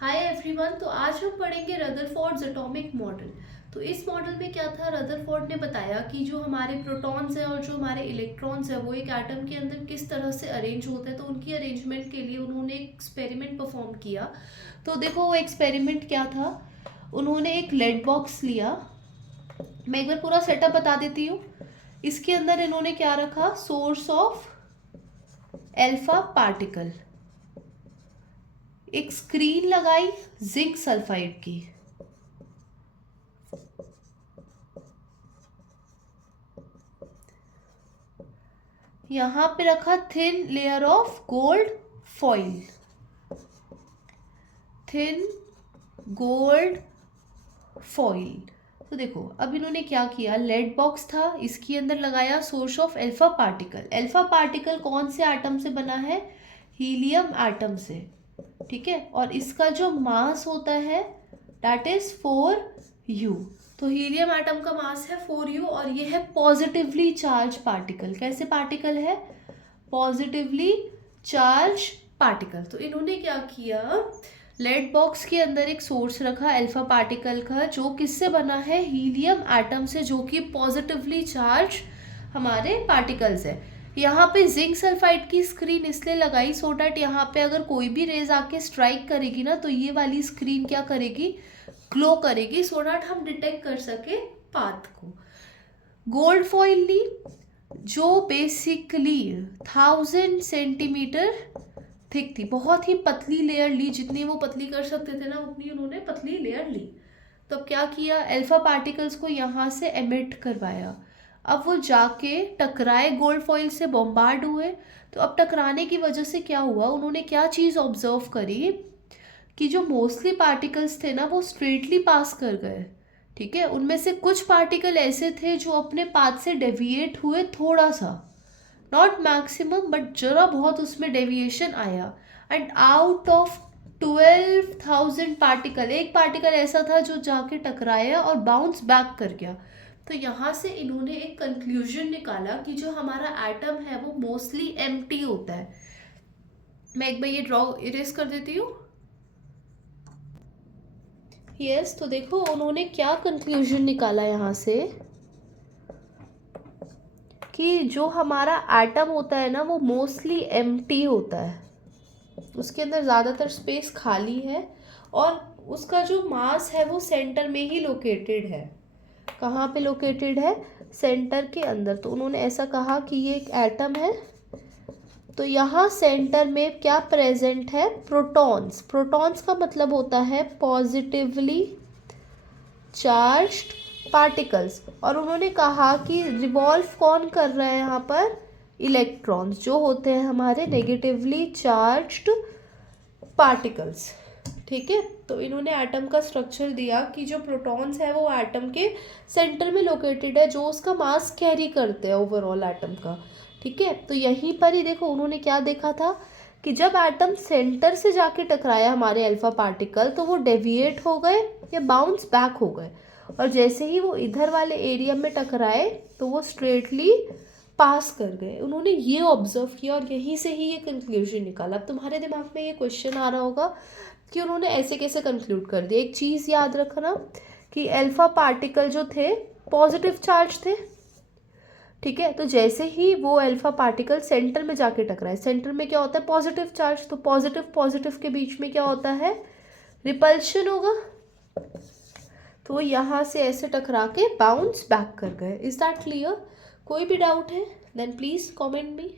Hi everyone. तो आज हम पढ़ेंगे रदरफोर्ड्स एटॉमिक मॉडल। तो इस मॉडल में क्या था, रदरफोर्ड ने बताया कि जो हमारे प्रोटॉन्स हैं और जो हमारे इलेक्ट्रॉन्स हैं वो एक एटम के अंदर किस तरह से अरेंज होते हैं। तो उनकी अरेंजमेंट के लिए उन्होंने एक एक्सपेरिमेंट परफॉर्म किया। तो देखो वो एक्सपेरिमेंट क्या था। उन्होंने एक लेड बॉक्स लिया। मैं एक बार पूरा सेटअप बता देती हूँ। इसके अंदर इन्होंने क्या रखा, सोर्स ऑफ एल्फा पार्टिकल, एक स्क्रीन लगाई जिंक सल्फाइड की, यहां पे रखा thin layer of gold foil, thin gold foil. तो देखो अब इन्होंने क्या किया, लेड बॉक्स था, इसके अंदर लगाया source of alpha particle. Alpha particle कौन से एटम से बना है, हीलियम एटम से, ठीक है। और इसका जो मास होता है दैट इज 4u। तो हीलियम एटम का मास है 4u और ये है पॉजिटिवली चार्ज पार्टिकल। कैसे पार्टिकल है, पॉजिटिवली चार्ज पार्टिकल। तो इन्होंने क्या किया, लेड बॉक्स के अंदर एक सोर्स रखा अल्फा पार्टिकल का, जो किससे बना है, हीलियम एटम से, जो कि पॉजिटिवली चार्ज हमारे पार्टिकल्स है। यहाँ पे जिंक सल्फाइड की स्क्रीन इसलिए लगाई सो डैट यहाँ पे अगर कोई भी रेज आके स्ट्राइक करेगी ना तो ये वाली स्क्रीन क्या करेगी, ग्लो करेगी, सो डैट हम डिटेक्ट कर सके पाथ को। गोल्ड फॉइल ली जो बेसिकली 1000 सेंटीमीटर थिक थी, बहुत ही पतली लेयर ली, जितनी वो पतली कर सकते थे ना उतनी उन्होंने पतली लेयर ली। तो अब क्या किया, अल्फा पार्टिकल्स को यहाँ से एमिट करवाया। अब वो जाके टकराए गोल्ड फॉइल से, बॉम्बार्ड हुए। तो अब टकराने की वजह से क्या हुआ, उन्होंने क्या चीज़ ऑब्जर्व करी कि जो मोस्टली पार्टिकल्स थे ना वो स्ट्रेटली पास कर गए, ठीक है। उनमें से कुछ पार्टिकल ऐसे थे जो अपने पाथ से डेविएट हुए थोड़ा सा, नॉट मैक्सिमम बट जरा बहुत उसमें डेविएशन आया। एंड आउट ऑफ 12,000 पार्टिकल, एक पार्टिकल ऐसा था जो जाके टकराया और बाउंस बैक कर गया। तो यहाँ से इन्होंने एक कंक्लूजन निकाला कि जो हमारा एटम है वो मोस्टली एम्प्टी होता है। मैं एक बार ये ड्रॉ इरेज कर देती हूँ। यस, तो देखो उन्होंने क्या कंक्लूजन निकाला यहाँ से कि जो हमारा एटम होता है ना वो मोस्टली एम्प्टी होता है, उसके अंदर ज़्यादातर स्पेस खाली है और उसका जो मास है वो सेंटर में ही लोकेटेड है। कहाँ पे लोकेटेड है, सेंटर के अंदर। तो उन्होंने ऐसा कहा कि ये एक एटम है, तो यहाँ सेंटर में क्या प्रेजेंट है, प्रोटॉन्स। प्रोटॉन्स का मतलब होता है पॉजिटिवली चार्ज्ड पार्टिकल्स। और उन्होंने कहा कि रिवॉल्व कौन कर रहा है यहाँ पर, इलेक्ट्रॉन्स, जो होते हैं हमारे नेगेटिवली चार्ज्ड पार्टिकल्स, ठीक है। तो इन्होंने एटम का स्ट्रक्चर दिया कि जो प्रोटॉन्स है वो एटम के सेंटर में लोकेटेड है, जो उसका मास कैरी करते हैं ओवरऑल एटम का, ठीक है। तो यहीं पर ही देखो उन्होंने क्या देखा था कि जब एटम सेंटर से जाके टकराया हमारे अल्फा पार्टिकल तो वो डेविएट हो गए या बाउंस बैक हो गए, और जैसे ही वो इधर वाले एरिया में टकराए तो वो स्ट्रेटली पास कर गए। उन्होंने ये ऑब्जर्व किया और यहीं से ही ये कंक्लूजन निकाला। अब तुम्हारे दिमाग में ये क्वेश्चन आ रहा होगा कि उन्होंने ऐसे कैसे कंक्लूड कर दिया। एक चीज़ याद रखना कि अल्फा पार्टिकल जो थे पॉजिटिव चार्ज थे, ठीक है। तो जैसे ही वो अल्फा पार्टिकल सेंटर में जाके टकराए, सेंटर में क्या होता है, पॉजिटिव चार्ज, तो पॉजिटिव पॉजिटिव के बीच में क्या होता है, रिपल्शन होगा। तो यहाँ से ऐसे टकरा के बाउंस बैक कर गए। इज दैट क्लियर, कोई भी डाउट है देन प्लीज कमेंट मी।